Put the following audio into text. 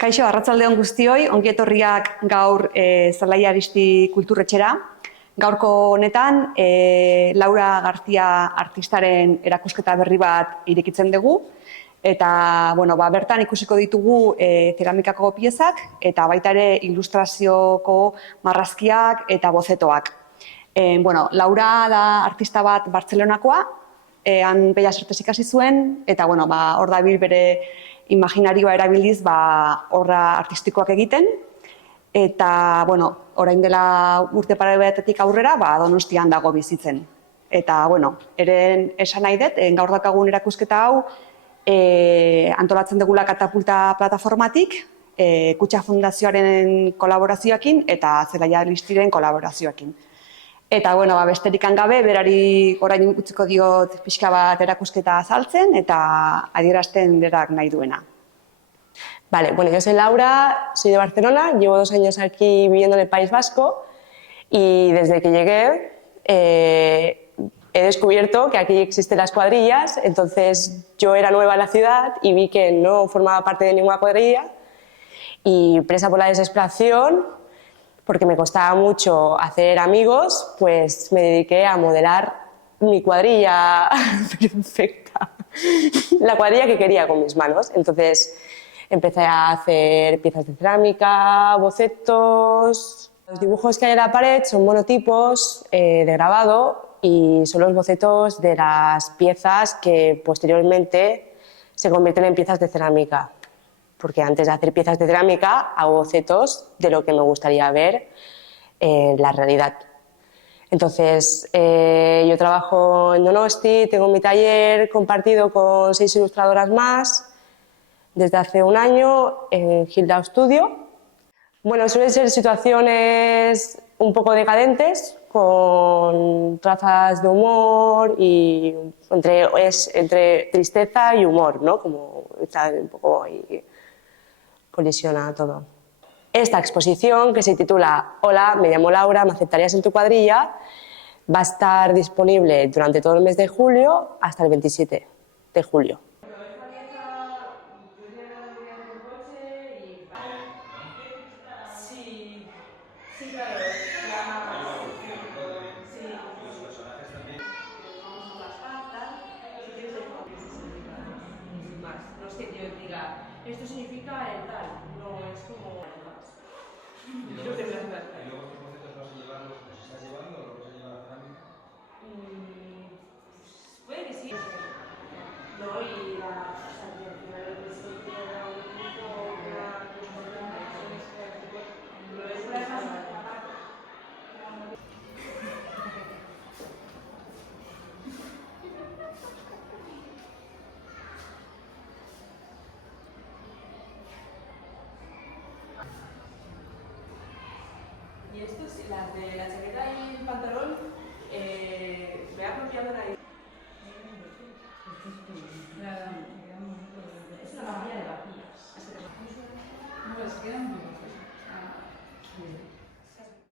Kaixo, arratsalde on guztioi, ongi etorriak gaur Zalai Aristi kulturretxera. Gaurko honetan, Laura García artistaren erakusketa berri bat irekitzen dugu. Eta, bertan ikusiko ditugu ceramikako piezak eta baita ere ilustrazioko marrazkiak eta bozetoak. Laura da artista bat Bartzelonakoa, han Bellas Artes ikasi zuen, eta hor dabil bere imaginarioa erabiliz obra artistikoak egiten. Eta, orain dela urte pare batetik aurrera, Donostian dago bizitzen. Eta, eren esan nahi dut, gaur dakagun erakusketa hau, antolatzen dugula Katapulta plataformatik, Kutxa Fundazioaren kolaborazioakin eta Zalai Aristiren kolaborazioakin. Eta, besterik gabe, berari orain utziko diot pixka bat erakusketa azaltzen eta adierazten berak nahi duena. Vale, yo soy Laura, soy de Barcelona, llevo 2 años aquí viviendo en el País Vasco y desde que llegué he descubierto que aquí existen las cuadrillas, entonces yo era nueva en la ciudad y vi que no formaba parte de ninguna cuadrilla y presa por la desesperación, porque me costaba mucho hacer amigos, pues me dediqué a modelar mi cuadrilla perfecta, la cuadrilla que quería con mis manos. Entonces empecé a hacer piezas de cerámica, bocetos. Los dibujos que hay en la pared son monotipos de grabado y son los bocetos de las piezas que posteriormente se convierten en piezas de cerámica. Porque antes de hacer piezas de cerámica hago bocetos de lo que me gustaría ver en la realidad. Entonces, yo trabajo en Donosti, tengo mi taller compartido con 6 ilustradoras más desde hace 1 año en Hilda Studio. Suelen ser situaciones un poco decadentes, con trazas de humor y entre tristeza y humor, ¿no? Como está un poco ahí colisiona todo. Esta exposición, que se titula Hola, me llamo Laura, ¿me aceptarías en tu cuadrilla?, va a estar disponible durante todo el mes de julio hasta el 27 de julio. No es que yo diga, esto significa el tal, no es como... ¿Y luego estos bocetos vas a llevarlos, los estás llevando o los vas a llevar a cerámica? Puede que sí. No, y la y estos, las de la chaqueta y el pantalón, me he apropiado de ahí. Nada.